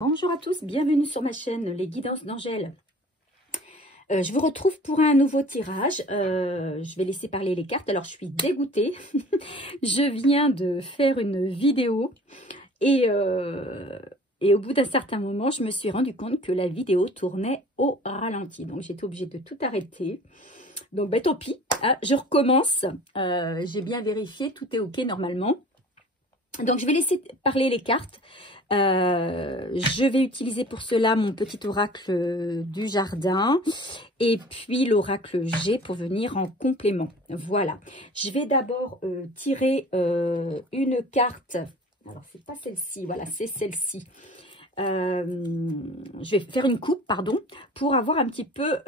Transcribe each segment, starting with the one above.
Bonjour à tous, bienvenue sur ma chaîne Les Guidances d'Angèle. Je vous retrouve pour un nouveau tirage. Je vais laisser parler les cartes. Alors, je suis dégoûtée. Je viens de faire une vidéo et au bout d'un certain moment, je me suis rendu compte que la vidéo tournait au ralenti. Donc, j'étais obligée de tout arrêter. Donc, tant pis, hein, je recommence. J'ai bien vérifié, tout est OK normalement. Donc, je vais laisser parler les cartes. Je vais utiliser pour cela mon petit oracle du jardin et puis l'oracle G pour venir en complément. Voilà. Je vais d'abord tirer une carte. Alors, c'est pas celle-ci. Voilà, c'est celle-ci. Je vais faire une coupe, pardon, pour avoir un petit peu,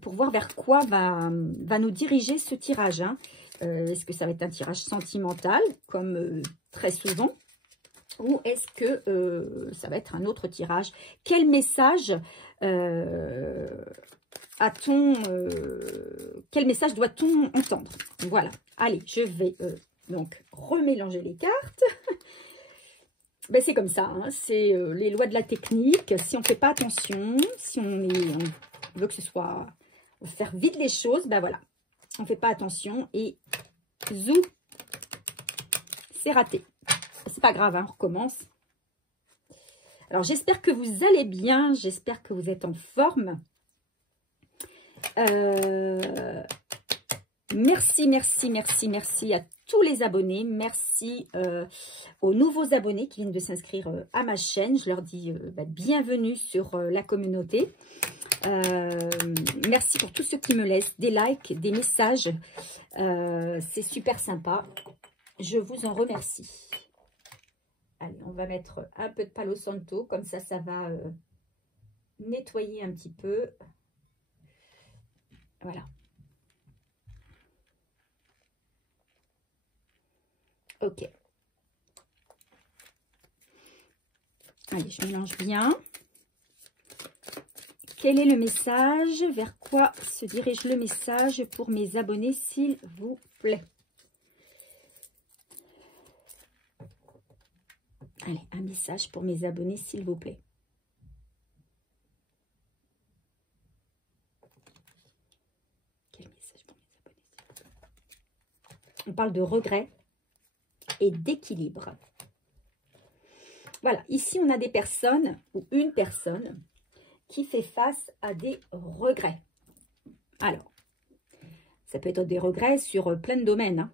pour voir vers quoi va nous diriger ce tirage. Hein. Est-ce que ça va être un tirage sentimental, comme très souvent, ou est-ce que ça va être un autre tirage? Quel message quel message doit-on entendre? Voilà. Allez, je vais donc remélanger les cartes. Ben, c'est comme ça, hein, c'est les lois de la technique. Si on ne fait pas attention, si on veut que ce soit, faire vite les choses, ben voilà, on ne fait pas attention et zou, c'est raté. C'est pas grave, hein, on recommence. Alors, j'espère que vous allez bien, j'espère que vous êtes en forme. Merci à tous les abonnés. Merci aux nouveaux abonnés qui viennent de s'inscrire à ma chaîne. Je leur dis bienvenue sur la communauté. Merci pour tous ceux qui me laissent des likes, des messages. C'est super sympa. Je vous en remercie. Allez, on va mettre un peu de Palo Santo. Comme ça, ça va nettoyer un petit peu. Voilà. Ok. Allez, je mélange bien. Quel est le message? Vers quoi se dirige le message pour mes abonnés, s'il vous plaît? Allez, un message pour mes abonnés, s'il vous plaît. Quel message pour mes abonnés, s'il vous plaît? On parle de regret et d'équilibre. Voilà, ici on a des personnes ou une personne qui fait face à des regrets. Alors, ça peut être des regrets sur plein de domaines. Hein.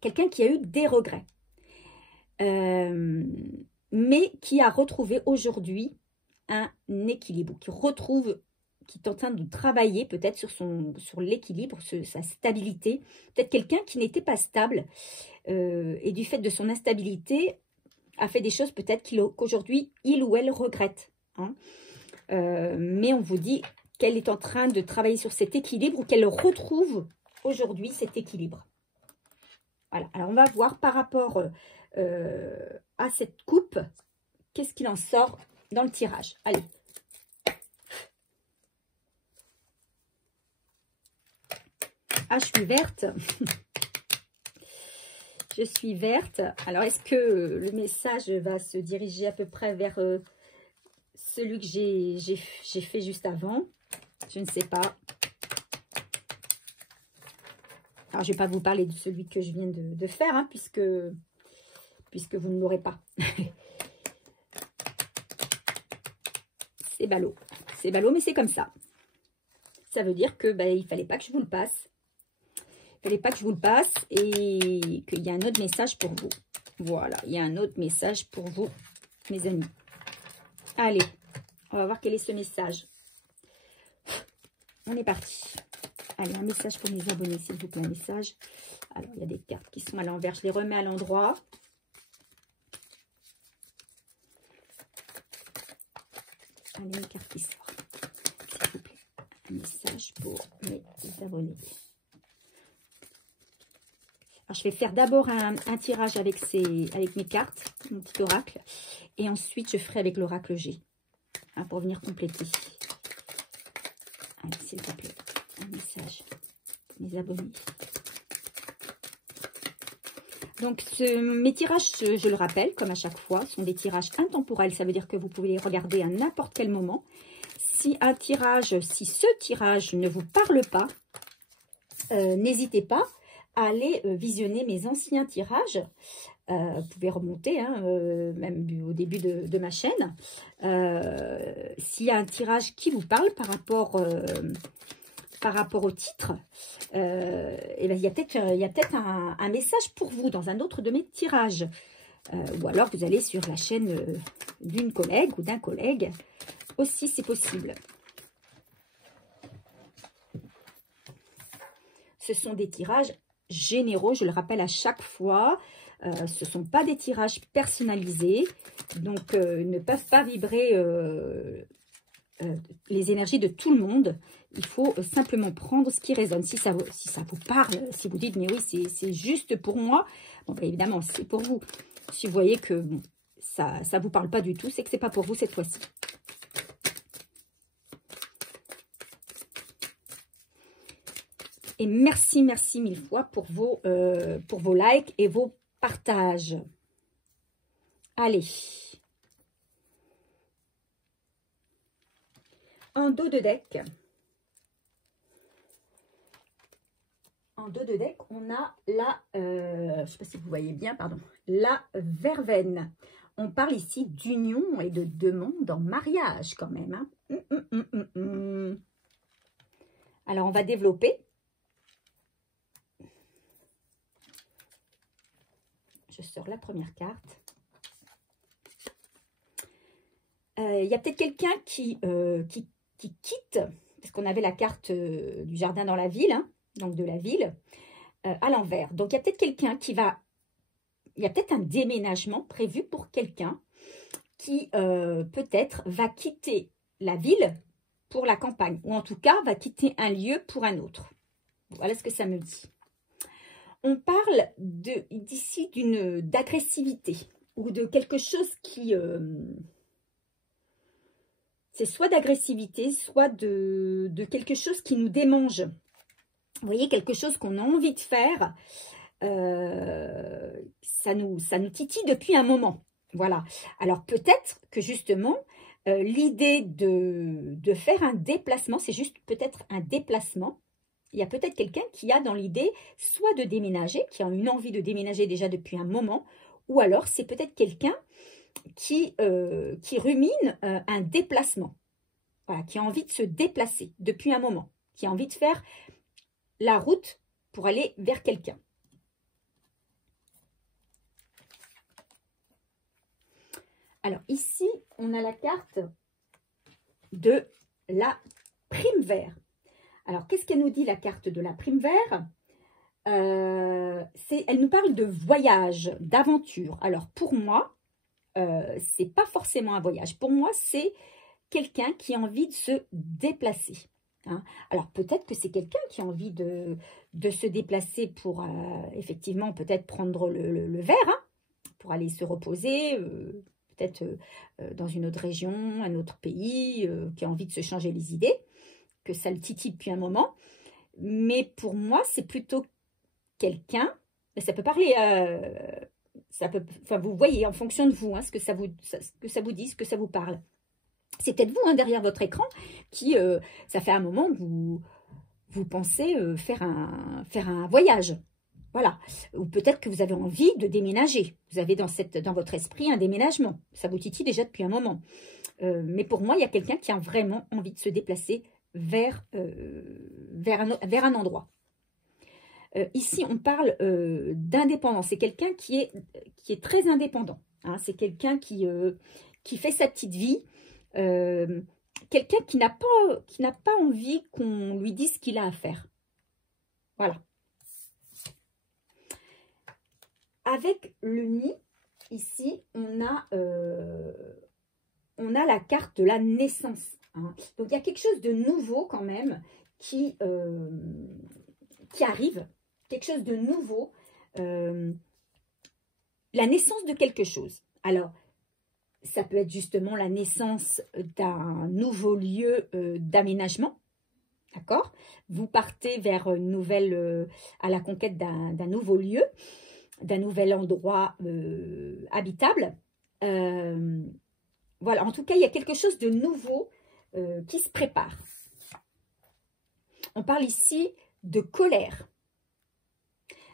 Quelqu'un qui a eu des regrets. Mais qui a retrouvé aujourd'hui un équilibre, qui est en train de travailler peut-être sur l'équilibre, sa stabilité. Peut-être quelqu'un qui n'était pas stable et du fait de son instabilité a fait des choses peut-être qu'aujourd'hui il ou elle regrette. Hein. Mais on vous dit qu'elle est en train de travailler sur cet équilibre ou qu'elle retrouve aujourd'hui cet équilibre. Voilà, alors on va voir par rapport à cette coupe, qu'est-ce qu'il en sort dans le tirage. Allez. Ah, je suis verte. Je suis verte. Alors, est-ce que le message va se diriger à peu près vers celui que j'ai fait juste avant? Je ne sais pas. Alors, je ne vais pas vous parler de celui que je viens de faire, hein, puisque vous ne l'aurez pas. C'est ballot. C'est ballot, mais c'est comme ça. Ça veut dire que il ne fallait pas que je vous le passe. Il ne fallait pas que je vous le passe et qu'il y a un autre message pour vous. Voilà, il y a un autre message pour vous, mes amis. Allez, on va voir quel est ce message. On est parti. Allez, un message pour mes abonnés, s'il vous plaît, un message. Alors, il y a des cartes qui sont à l'envers. Je les remets à l'endroit. Allez, une carte qui sort. S'il vous plaît, un message pour mes abonnés. Alors, je vais faire d'abord un tirage avec mes cartes, mon petit oracle. Et ensuite, je ferai avec l'oracle G. Hein, pour venir compléter. Allez, s'il vous plaît, un message pour mes abonnés. Donc, mes tirages, je le rappelle, comme à chaque fois, sont des tirages intemporels. Ça veut dire que vous pouvez les regarder à n'importe quel moment. Si ce tirage ne vous parle pas, n'hésitez pas à aller visionner mes anciens tirages. Vous pouvez remonter, hein, même au début de ma chaîne. S'il y a un tirage qui vous parle par rapport au titre, et ben, il y a peut-être un message pour vous dans un autre de mes tirages. Ou alors vous allez sur la chaîne d'une collègue ou d'un collègue. Aussi, c'est possible. Ce sont des tirages généraux, je le rappelle à chaque fois. Ce ne sont pas des tirages personnalisés, donc ne peuvent pas vibrer les énergies de tout le monde. Il faut simplement prendre ce qui résonne. Si ça vous parle, si vous dites, mais oui, c'est juste pour moi, bon, bah, évidemment, c'est pour vous. Si vous voyez que bon, ça ne vous parle pas du tout, c'est que ce n'est pas pour vous cette fois-ci. Et merci mille fois pour vos likes et vos partages. Allez. En dos de deck. En dos de deck, on a la, je ne sais pas si vous voyez bien, pardon, la verveine. On parle ici d'union et de demande en mariage quand même. Hein. Alors, on va développer. Je sors la première carte. Il y a peut-être quelqu'un qui quitte, parce qu'on avait la carte du jardin dans la ville, hein, donc de la ville, à l'envers. Donc, il y a peut-être quelqu'un qui va... Il y a peut-être un déménagement prévu pour quelqu'un qui, peut-être, va quitter la ville pour la campagne. Ou en tout cas, va quitter un lieu pour un autre. Voilà ce que ça me dit. On parle d'ici d'agressivité ou de quelque chose qui... c'est soit d'agressivité, soit de quelque chose qui nous démange. Vous voyez, quelque chose qu'on a envie de faire, ça nous titille depuis un moment. Voilà. Alors, peut-être que justement, l'idée de faire un déplacement, c'est juste peut-être un déplacement. Il y a peut-être quelqu'un qui a dans l'idée soit de déménager, qui a une envie de déménager déjà depuis un moment, ou alors c'est peut-être quelqu'un qui rumine un déplacement, voilà, qui a envie de se déplacer depuis un moment, qui a envie de faire la route pour aller vers quelqu'un. Alors ici, on a la carte de la prime vert. Alors, qu'est-ce qu'elle nous dit, la carte de la prime vert? Elle nous parle de voyage, d'aventure. Alors, pour moi, c'est pas forcément un voyage. Pour moi, c'est quelqu'un qui a envie de se déplacer. Hein. Alors, peut-être que c'est quelqu'un qui a envie de se déplacer pour, effectivement, peut-être prendre le verre, hein, pour aller se reposer, peut-être dans une autre région, un autre pays, qui a envie de se changer les idées, que ça le titille depuis un moment. Mais pour moi, c'est plutôt quelqu'un, ça peut parler, ça peut, enfin, vous voyez, en fonction de vous, hein, ce que ça vous dit, ce que ça vous parle. C'est peut-être vous, hein, derrière votre écran, qui, ça fait un moment que vous pensez faire un voyage. Voilà. Ou peut-être que vous avez envie de déménager. Vous avez dans votre esprit un déménagement. Ça vous titille déjà depuis un moment. Mais pour moi, il y a quelqu'un qui a vraiment envie de se déplacer vers un endroit. Ici, on parle d'indépendance. C'est quelqu'un qui est très indépendant. Hein. C'est quelqu'un qui fait sa petite vie. Quelqu'un qui n'a pas envie qu'on lui dise ce qu'il a à faire. Voilà. Avec le nid, ici, on a la carte de la naissance. Hein. Donc, il y a quelque chose de nouveau quand même qui arrive. Quelque chose de nouveau. La naissance de quelque chose. Alors, ça peut être justement la naissance d'un nouveau lieu d'aménagement. D'accord? Vous partez vers une nouvelle, à la conquête d'un nouveau lieu. d'un nouvel endroit habitable. Voilà, en tout cas, il y a quelque chose de nouveau qui se prépare. On parle ici de colère.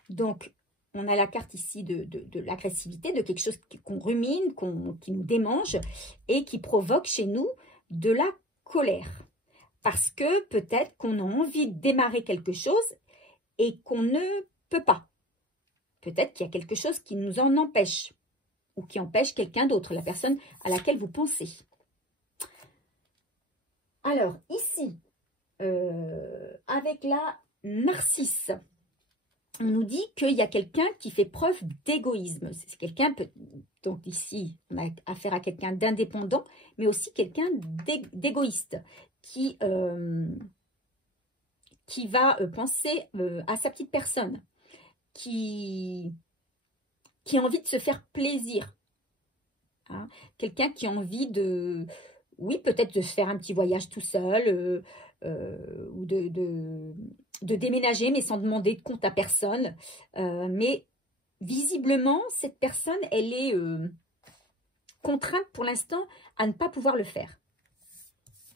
Donc, on a la carte ici de l'agressivité, de quelque chose qu'on rumine, qui nous démange et qui provoque chez nous de la colère. Parce que peut-être qu'on a envie de démarrer quelque chose et qu'on ne peut pas. Peut-être qu'il y a quelque chose qui nous en empêche ou qui empêche quelqu'un d'autre, la personne à laquelle vous pensez. Alors, ici, avec la narcisse, on nous dit qu'il y a quelqu'un qui fait preuve d'égoïsme. C'est quelqu'un, donc ici, on a affaire à quelqu'un d'indépendant, mais aussi quelqu'un d'égoïste qui va penser à sa petite personne, qui a envie de se faire plaisir. Hein? Quelqu'un qui a envie de, oui, peut-être de se faire un petit voyage tout seul, ou de déménager, mais sans demander de compte à personne. Mais visiblement, cette personne, elle est contrainte pour l'instant à ne pas pouvoir le faire.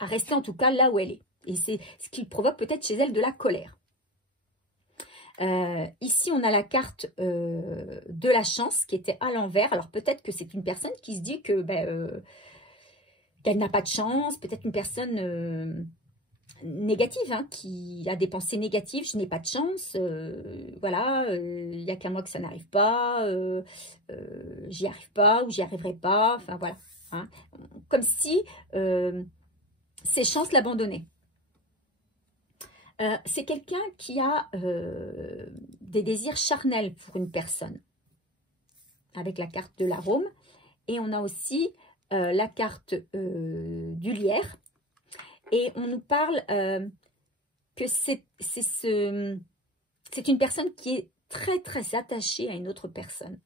À rester en tout cas là où elle est. Et c'est ce qui provoque peut-être chez elle de la colère. Ici, on a la carte de la chance qui était à l'envers. Alors peut-être que c'est une personne qui se dit que qu'elle n'a pas de chance. Peut-être une personne négative, hein, qui a des pensées négatives. Je n'ai pas de chance. Voilà, il n'y a qu'à moi que ça n'arrive pas. J'y arrive pas ou j'y arriverai pas. Enfin voilà. Hein. Comme si ses chances l'abandonnaient. C'est quelqu'un qui a des désirs charnels pour une personne, avec la carte de l'arôme. Et on a aussi la carte du lierre. Et on nous parle que c'est une personne qui est très, très attachée à une autre personne,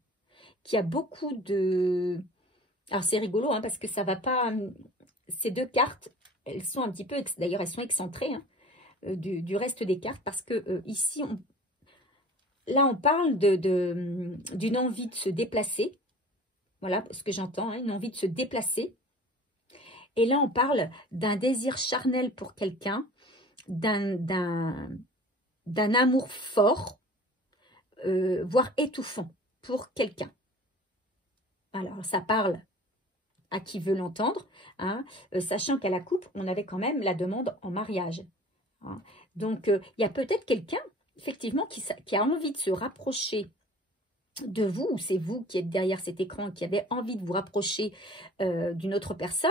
qui a beaucoup de... Alors, c'est rigolo, hein, parce que ça va pas... Ces deux cartes, elles sont un petit peu... D'ailleurs, elles sont excentrées, hein, du reste des cartes, parce que ici, là, on parle d'une envie de se déplacer. Voilà ce que j'entends, hein, une envie de se déplacer. Et là, on parle d'un désir charnel pour quelqu'un, d'un amour fort, voire étouffant pour quelqu'un. Alors, ça parle à qui veut l'entendre, hein, sachant qu'à la coupe, on avait quand même la demande en mariage. Hein. Donc, il y a peut-être quelqu'un, effectivement, qui a envie de se rapprocher de vous, ou c'est vous qui êtes derrière cet écran, qui avez envie de vous rapprocher d'une autre personne,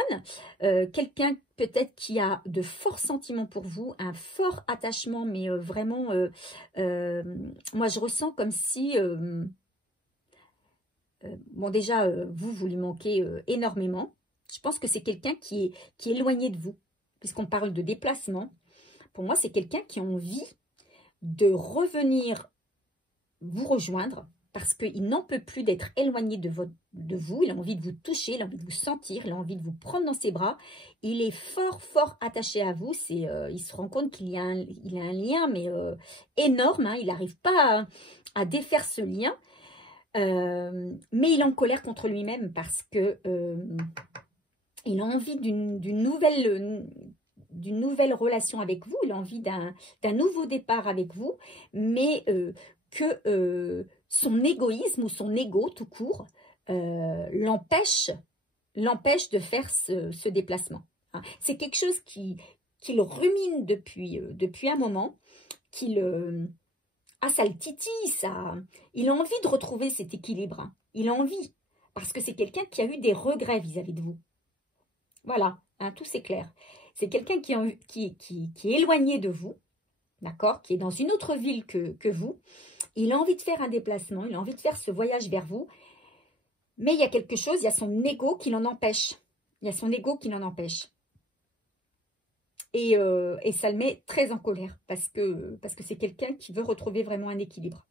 quelqu'un peut-être qui a de forts sentiments pour vous, un fort attachement, mais vraiment, moi je ressens comme si, bon déjà, vous lui manquez énormément. Je pense que c'est quelqu'un qui est éloigné de vous, puisqu'on parle de déplacement. Pour moi, c'est quelqu'un qui a envie de revenir vous rejoindre, parce qu'il n'en peut plus d'être éloigné de vous, il a envie de vous toucher, il a envie de vous sentir, il a envie de vous prendre dans ses bras, il est fort, fort attaché à vous, il se rend compte qu'il a un lien, mais énorme, hein, il n'arrive pas à défaire ce lien, mais il est en colère contre lui-même, parce que il a envie d'une nouvelle relation avec vous, il a envie d'un nouveau départ avec vous, mais que son égoïsme ou son ego tout court l'empêche de faire ce déplacement. Hein. C'est quelque chose qu'il rumine depuis un moment, ça le titille, il a envie de retrouver cet équilibre. Hein. Il a envie, parce que c'est quelqu'un qui a eu des regrets vis-à-vis de vous. Voilà, hein, tout c'est clair. C'est quelqu'un qui est éloigné de vous, d'accord, qui est dans une autre ville que vous. Il a envie de faire un déplacement, il a envie de faire ce voyage vers vous, mais il y a quelque chose, il y a son ego qui l'en empêche. Il y a son ego qui l'en empêche. Et ça le met très en colère, parce que c'est quelqu'un qui veut retrouver vraiment un équilibre.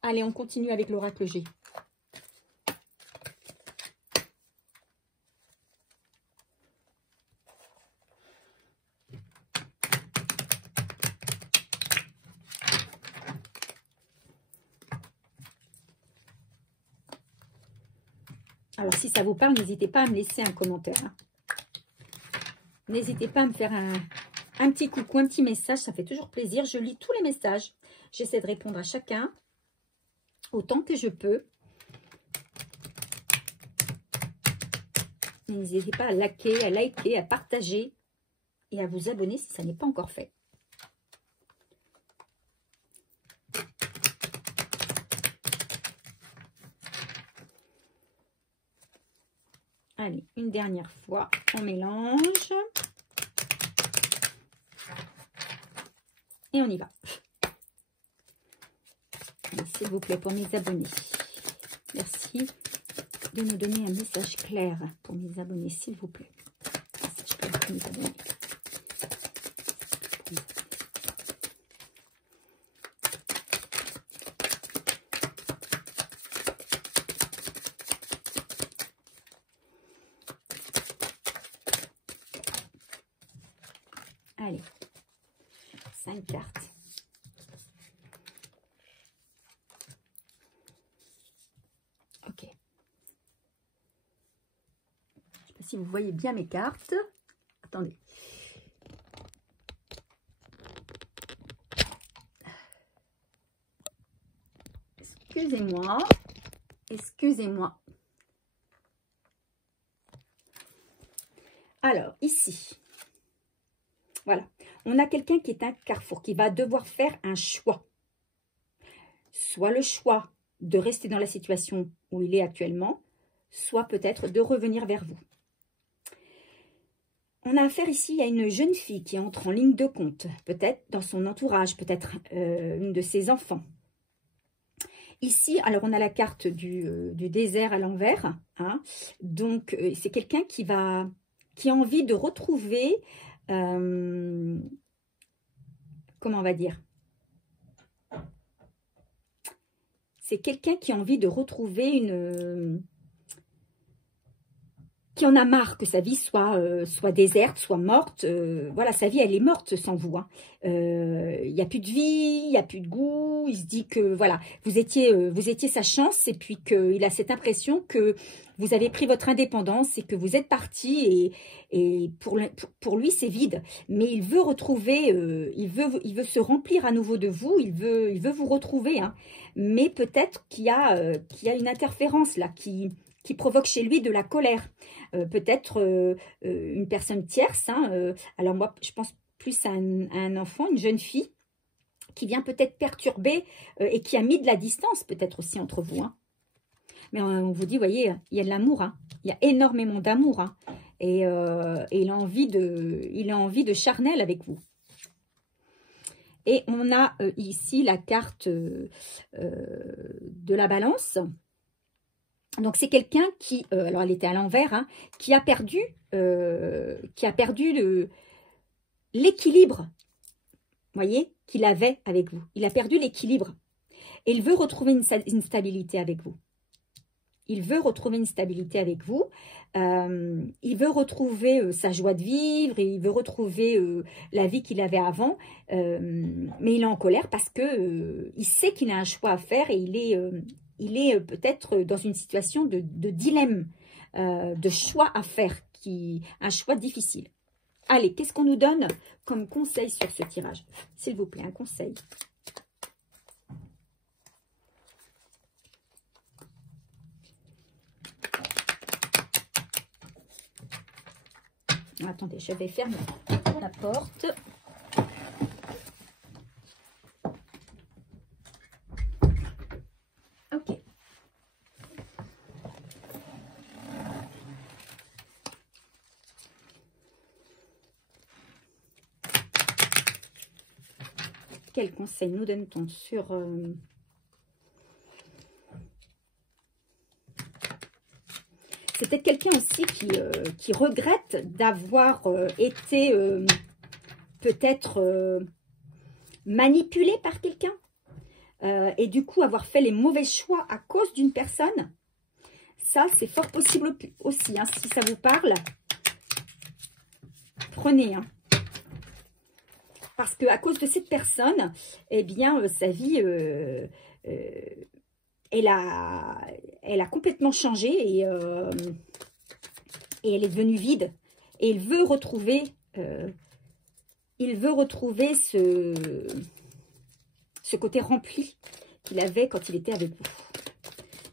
Allez, on continue avec l'oracle G. Alors, si ça vous parle, n'hésitez pas à me laisser un commentaire. Hein. N'hésitez pas à me faire un petit coucou, un petit message. Ça fait toujours plaisir. Je lis tous les messages. J'essaie de répondre à chacun autant que je peux. N'hésitez pas à liker, à partager et à vous abonner si ça n'est pas encore fait. Allez, une dernière fois, on mélange. Et on y va. S'il vous plaît, pour mes abonnés. Merci de me donner un message clair pour mes abonnés, s'il vous plaît. Message clair pour mes abonnés. Allez, 5 cartes. Ok. Je ne sais pas si vous voyez bien mes cartes. Attendez. Excusez-moi. Excusez-moi. Alors, ici. Voilà, on a quelqu'un qui est un carrefour, qui va devoir faire un choix. Soit le choix de rester dans la situation où il est actuellement, soit peut-être de revenir vers vous. On a affaire ici à une jeune fille qui entre en ligne de compte, peut-être dans son entourage, peut-être une de ses enfants. Ici, alors on a la carte du désert à l'envers, hein, donc c'est quelqu'un qui a envie de retrouver... comment on va dire, c'est quelqu'un qui a envie de retrouver qui en a marre que sa vie soit déserte, soit morte. Voilà, sa vie, elle est morte sans vous. Hein. Il n'y a plus de vie, il n'y a plus de goût. Il se dit que, voilà, vous étiez sa chance et puis qu'il a cette impression que vous avez pris votre indépendance et que vous êtes parti et pour lui, c'est vide. Mais il veut retrouver, il veut se remplir à nouveau de vous, il veut vous retrouver. Hein. Mais peut-être qu'il y a une interférence là qui provoque chez lui de la colère. Peut-être une personne tierce. Hein, alors moi, je pense plus à un enfant, une jeune fille, qui vient peut-être perturber et qui a mis de la distance peut-être aussi entre vous. Hein. Mais on vous dit, voyez, il y a de l'amour. Hein. Il y a énormément d'amour. Hein. Et il a envie de charnel avec vous. Et on a ici la carte de la balance. Donc, c'est quelqu'un qui, alors elle était à l'envers, hein, qui a perdu l'équilibre, voyez, qu'il avait avec vous. Il a perdu l'équilibre. Et il veut retrouver une stabilité avec vous. Il veut retrouver une stabilité avec vous. Il veut retrouver sa joie de vivre. Il veut retrouver la vie qu'il avait avant. Mais il est en colère parce que il sait qu'il a un choix à faire et il est peut-être dans une situation de dilemme, de choix à faire, un choix difficile. Allez, qu'est-ce qu'on nous donne comme conseil sur ce tirage? S'il vous plaît, un conseil. Attendez, je vais fermer la porte. Ok. Quel conseil nous donne-t-on sur... C'est peut-être quelqu'un aussi qui regrette d'avoir été peut-être manipulé par quelqu'un et du coup avoir fait les mauvais choix à cause d'une personne. Ça, c'est fort possible aussi. Hein, si ça vous parle, prenez. Hein. Parce qu'à cause de cette personne, eh bien, sa vie elle a complètement changé et elle est devenue vide. Et il veut retrouver ce côté rempli qu'il avait quand il était avec vous.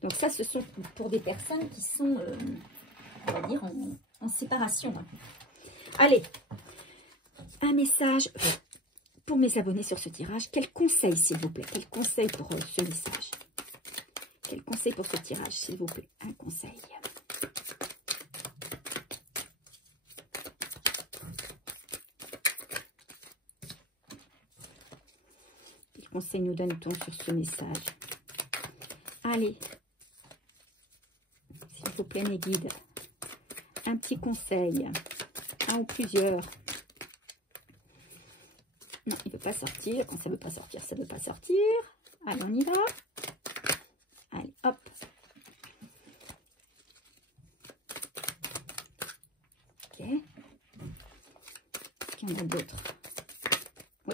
Donc ça, ce sont pour des personnes qui sont, on va dire, en séparation. Allez, un message pour mes abonnés sur ce tirage. Quel conseil, s'il vous plaît? Quel conseil pour ce message? Quel conseil pour ce tirage, s'il vous plaît? Un conseil. Quel conseil nous donne-t-on sur ce message? Allez, s'il vous plaît, mes guides. Un petit conseil. Un ou plusieurs. Non, il ne veut pas sortir. Quand ça ne veut pas sortir, ça ne veut pas sortir. Allez, on y va. Allez, hop. Ok. Est-ce qu'il y en a d'autres? Oui.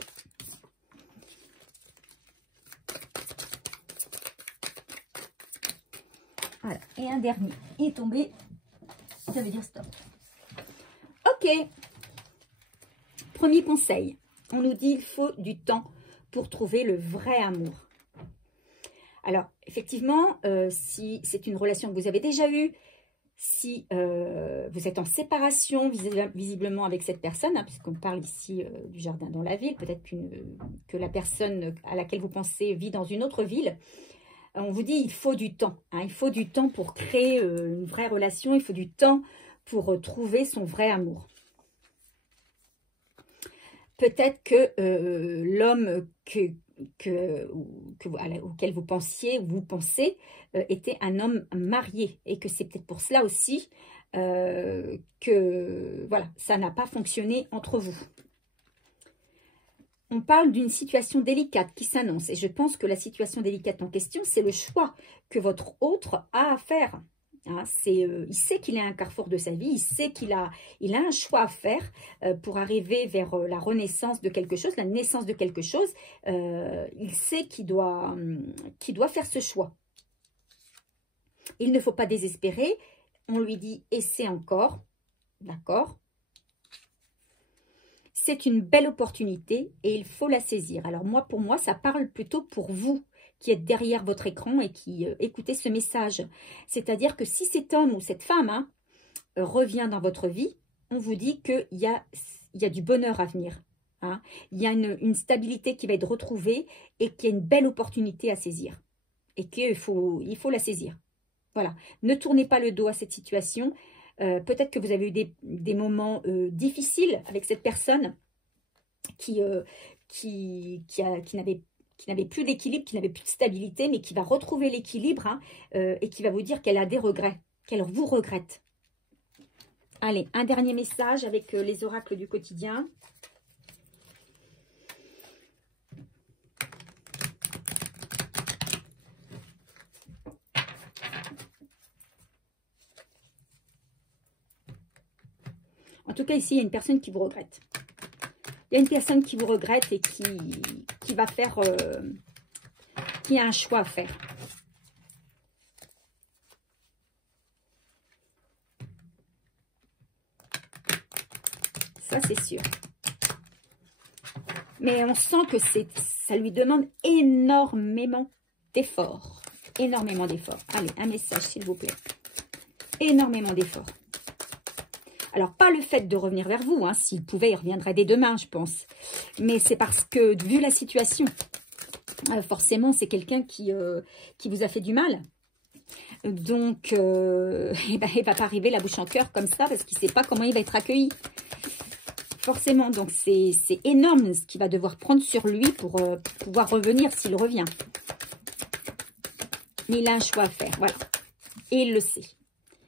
Voilà. Et un dernier est tombé. Ça veut dire stop. Ok. Premier conseil. On nous dit qu'il faut du temps pour trouver le vrai amour. Alors, effectivement, si c'est une relation que vous avez déjà eue, si vous êtes en séparation visiblement avec cette personne, hein, puisqu'on parle ici du jardin dans la ville, peut-être que la personne à laquelle vous pensez vit dans une autre ville, on vous dit il faut du temps. Hein, il faut du temps pour créer une vraie relation, il faut du temps pour trouver son vrai amour. Peut-être que l'homme auquel vous pensez, était un homme marié. Et que c'est peut-être pour cela aussi que voilà, ça n'a pas fonctionné entre vous. On parle d'une situation délicate qui s'annonce. Et je pense que la situation délicate en question, c'est le choix que votre autre a à faire. Hein, il sait qu'il est à un carrefour de sa vie, il sait qu'il a un choix à faire pour arriver vers la renaissance de quelque chose, la naissance de quelque chose. Il sait qu'il doit faire ce choix. Il ne faut pas désespérer. On lui dit « essaie encore ». D'accord ? C'est une belle opportunité et il faut la saisir. Alors pour moi, ça parle plutôt pour vous qui êtes derrière votre écran et qui écoutez ce message. C'est-à-dire que si cet homme ou cette femme revient dans votre vie, on vous dit qu'il y a du bonheur à venir. Hein. Il y a une stabilité qui va être retrouvée et qu'il y a une belle opportunité à saisir. Et qu'il faut la saisir. Voilà. Ne tournez pas le dos à cette situation. Peut-être que vous avez eu des moments difficiles avec cette personne qui n'avait plus d'équilibre, qui n'avait plus de stabilité, mais qui va retrouver l'équilibre hein, et qui va vous dire qu'elle a des regrets, qu'elle vous regrette. Allez, un dernier message avec les oracles du quotidien. En tout cas, ici, il y a une personne qui vous regrette. Il y a une personne qui vous regrette et qui va faire... qui a un choix à faire. Ça, c'est sûr. Mais on sent que ça lui demande énormément d'efforts. Énormément d'efforts. Allez, un message, s'il vous plaît. Énormément d'efforts. Alors, pas le fait de revenir vers vous. Hein, s'il pouvait, il reviendrait dès demain, je pense. Mais c'est parce que, vu la situation, forcément, c'est quelqu'un qui vous a fait du mal. Donc, il ne va pas arriver la bouche en cœur comme ça parce qu'il ne sait pas comment il va être accueilli. Forcément, donc c'est énorme ce qu'il va devoir prendre sur lui pour pouvoir revenir s'il revient. Mais il a un choix à faire, voilà. Et il le sait.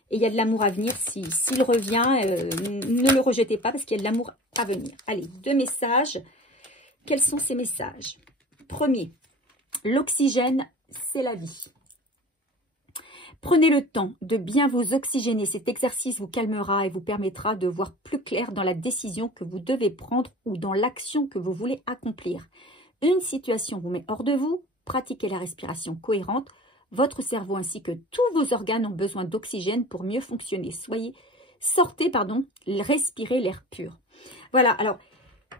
Et il y a de l'amour à venir. S'il revient, ne le rejetez pas parce qu'il y a de l'amour à venir. Allez, 2 messages. Quels sont ces messages? Premier, l'oxygène, c'est la vie. Prenez le temps de bien vous oxygéner. Cet exercice vous calmera et vous permettra de voir plus clair dans la décision que vous devez prendre ou dans l'action que vous voulez accomplir. Une situation vous met hors de vous, pratiquez la respiration cohérente. votre cerveau ainsi que tous vos organes ont besoin d'oxygène pour mieux fonctionner. Sortez, respirez l'air pur. Voilà, alors,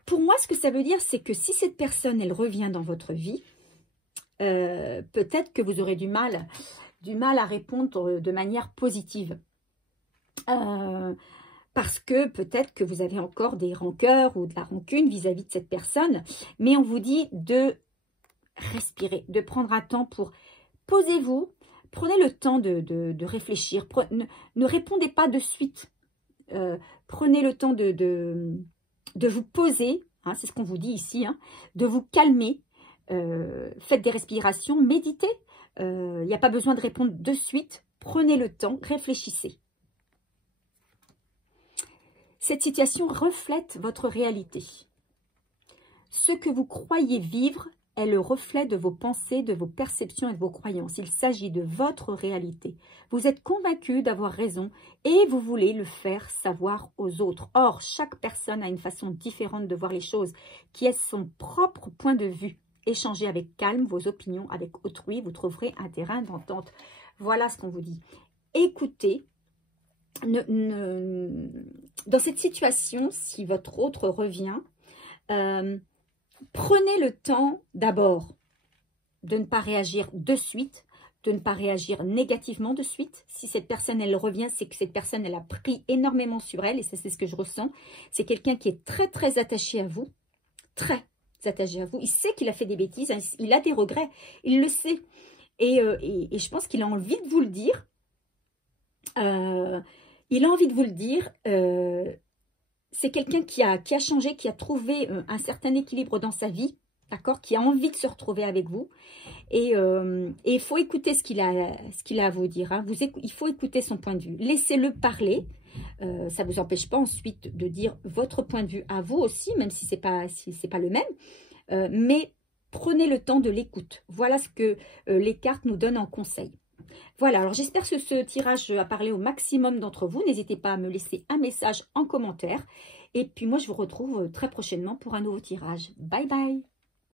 pour moi, ce que ça veut dire, c'est que si cette personne, elle revient dans votre vie, peut-être que vous aurez du mal à répondre de manière positive. Parce que peut-être que vous avez encore des rancœurs ou de la rancune vis-à-vis de cette personne. Mais on vous dit de respirer, de prendre un temps pour... Posez-vous, prenez le temps de réfléchir. Ne répondez pas de suite. Prenez le temps de vous poser, hein, c'est ce qu'on vous dit ici, hein, de vous calmer. Faites des respirations, méditez. Il n'y a pas besoin de répondre de suite. Prenez le temps, réfléchissez. Cette situation reflète votre réalité. Ce que vous croyez vivre est le reflet de vos pensées, de vos perceptions et de vos croyances. Il s'agit de votre réalité. Vous êtes convaincu d'avoir raison et vous voulez le faire savoir aux autres. Or, chaque personne a une façon différente de voir les choses, qui est son propre point de vue. Échangez avec calme vos opinions avec autrui, vous trouverez un terrain d'entente. Voilà ce qu'on vous dit. Écoutez. Dans cette situation, si votre autre revient, prenez le temps d'abord de ne pas réagir de suite, de ne pas réagir négativement de suite. Si cette personne, elle revient, c'est que cette personne, elle a pris énormément sur elle, et ça, c'est ce que je ressens. C'est quelqu'un qui est très, très attaché à vous, très attaché à vous. Il sait qu'il a fait des bêtises, hein, il a des regrets, il le sait. Et je pense qu'il a envie de vous le dire. Il a envie de vous le dire, c'est quelqu'un qui a changé, qui a trouvé un certain équilibre dans sa vie, d'accord, qui a envie de se retrouver avec vous. Et il faut écouter ce qu'il a à vous dire. Hein. Il faut écouter son point de vue. Laissez-le parler. Ça ne vous empêche pas ensuite de dire votre point de vue à vous aussi, même si ce n'est pas le même. Mais prenez le temps de l'écoute. Voilà ce que les cartes nous donnent en conseil. Voilà, alors j'espère que ce tirage a parlé au maximum d'entre vous. N'hésitez pas à me laisser un message en commentaire. Et puis moi, je vous retrouve très prochainement pour un nouveau tirage. Bye bye!